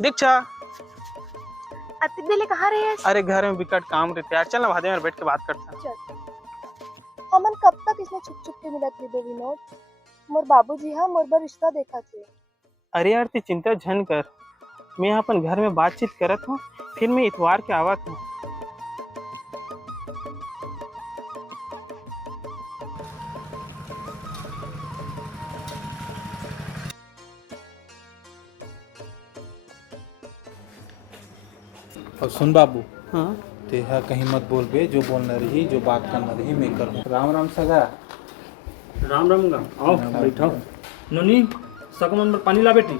दीक्षा। अतिक दिले कहाँ रहे हैं? अरे घर में विकट काम रहते यार, चल ना भादे में बैठ के बात करते हैं। चल हमन कब तक इसने छुप छुप के मिलत थे दो विनोद। मोर बाबूजी हा मोर बर रिश्ता देखा थे। अरे यार ती चिंता झन कर, मैं यहाँ अपन घर में बातचीत करत हूँ, फिर मैं इतवार के आवत हूँ। और सुन बाबू, हाँ तेहा कहीं मत बोल बे, जो बोलना रही जो बात करना रही मैं करूँ। राम राम सगा। राम राम गा आओ बैठो। नोनी सकमन में पानी ला बेटी।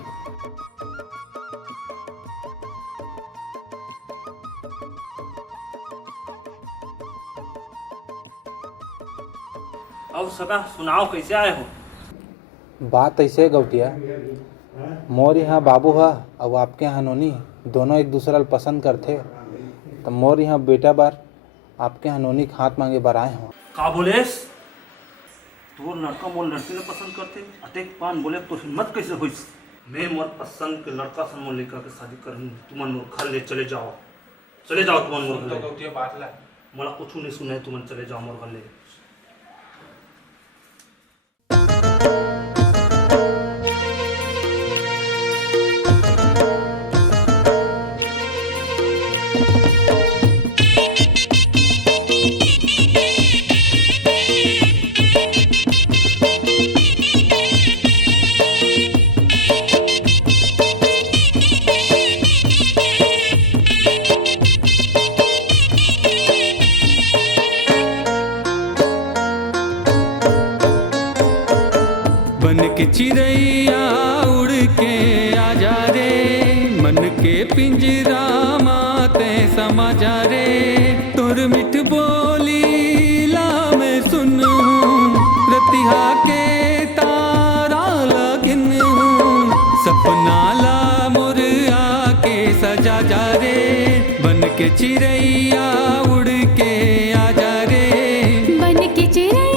अब सका सुनाओ कैसे आए हो? बात ऐसे है गौटिया, मोर यहाँ बाबू है और आपके यहाँ नोनी दोनों एक दूसरा को पसंद करते, तो मोर यहाँ बेटा बार आपके यहाँ नोनी के हाथ मांगे बार आए हो। का बोलेस? तोर लड़का मोर लड़की ने पसंद करते अटेक पान बोले तो हिम्मत कैसे हुई? मैं मोर पसंद के लड़का से मोर लड़का के शादी करूँ, तुमन मोर घर ले चले जाओ तुमन मोर घर। गौटिया बात ला, मला कुछ नहीं सुना है, तुमन चले जाओ मोर घर ले। बन के चिड़ैया उड़ के आजा रे, मन के पिंजरा माते समा जा रे। तोर मिठ बोली ला मैं सुनूं, रतिहा के तारा लगिन, सपना ला मोर आके सजा जा रे। बन के चिड़ैया उड़ के आजा रे, बन के चिड़ैया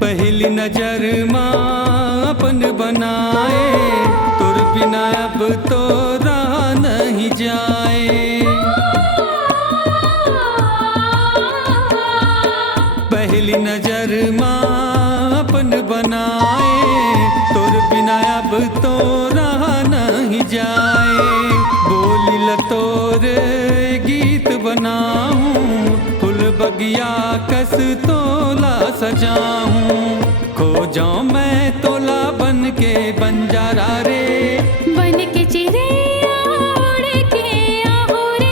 पहली नजर माँ अपन बनाए, तुर बिना अब तो रहा नहीं जाए। पहली नजर माँ अपन बनाए, तुर बिना अब तो रहा नहीं जाए। बोली लतोर गीत बनाऊं, फूल बगिया कस तोला सजाऊं। खो जाऊं मैं तोला बन के बंजारा रे, बन के चिड़ैया उड़ के आहो रे।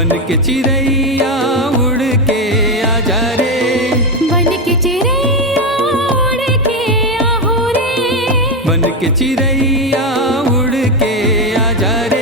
बन के चिड़ैया उड़ के आजा रे, बन के चिड़ैया उड़ के आहो रे, बन के चिड़ैया उड़ के आजा रे।